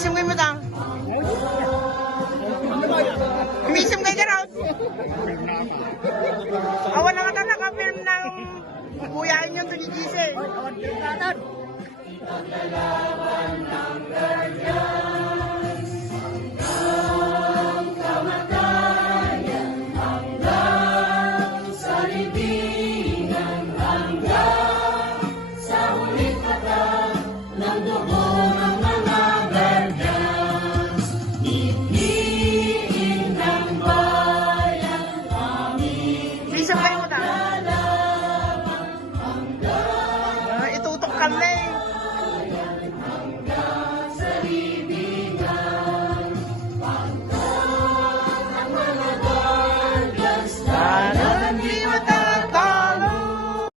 Isim kayo mo tang. Isim kayo ka awan na nga naka-film ng buyahin yung to ni Gise. Awan film natin.